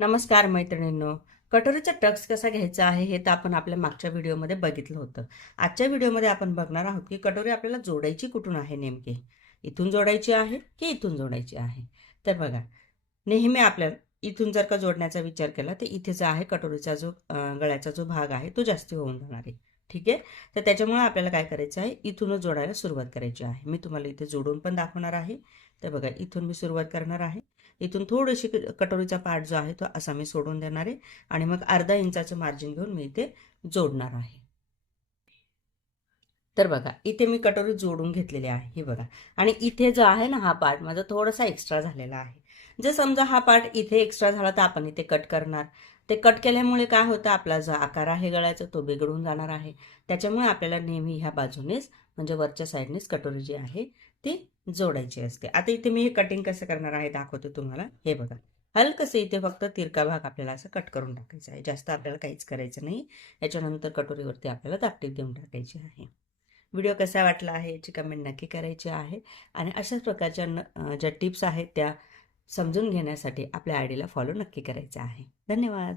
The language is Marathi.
नमस्कार मैत्रिणींनो. कटोरीचा टक्स कसा घ्यायचा आहे हे तर आपण आपल्या मागच्या व्हिडिओमध्ये बघितलं होतं. आजच्या व्हिडिओमध्ये आपण बघणार आहोत की कटोरी आपल्याला जोडायची कुठून आहे नेमकी. इथून जोडायची आहे की इथून जोडायची आहे. तर बघा, नेहमी आपल्याला इथून जर का जोडण्याचा विचार केला तर इथे जो आहे कटोरीचा जो गळ्याचा जो भाग आहे तो जास्त होऊन जाणार आहे. ठीक आहे. तर त्याच्यामुळे आपल्याला काय करायचं आहे, इथूनच जोडायला सुरुवात करायची आहे. मी तुम्हाला इथे जोडून पण दाखवणार आहे. तर बघा, इथून मी सुरुवात करणार आहे. इथून थोडीशी कटोरीचा पार्ट जो आहे तो असा मी सोडून देणार आहे आणि मग अर्धा इंचाचं मार्जिन घेऊन मी इथे जोडणार आहे. तर बघा, इथे मी कटोरी जोडून घेतलेली आहे, हे बघा. आणि इथे जो आहे ना, हा पार्ट माझा थोडासा एक्स्ट्रा झालेला आहे. जर समजा हा पार्ट इथे एक्स्ट्रा झाला तर आपण इथे कट करणार. ते कट केल्यामुळे काय होतं, आपला जो आकार आहे गळ्याचा तो बिघडून जाणार आहे. त्याच्यामुळे आपल्याला नेहमी ह्या बाजूनेच म्हणजे वरच्या साईडनेच कटोरी जी आहे ती जोडायची असते. आता इथे मी हे कटिंग कसं करणार आहे दाखवते तुम्हाला. हे बघा, हलकसं इथे फक्त तिरका भाग आपल्याला असं कट करून टाकायचा आहे. जास्त आपल्याला काहीच करायचं नाही. याच्यानंतर कटोरीवरती आपल्याला दापटीप देऊन टाकायची आहे. व्हिडिओ कसा वाटला आहे याची कमेंट नक्की करायची आहे. आणि अशाच प्रकारच्या ज्या टिप्स आहेत त्या समजून घेण्यासाठी आपल्या आयडीला फॉलो नक्की करायचं आहे. धन्यवाद.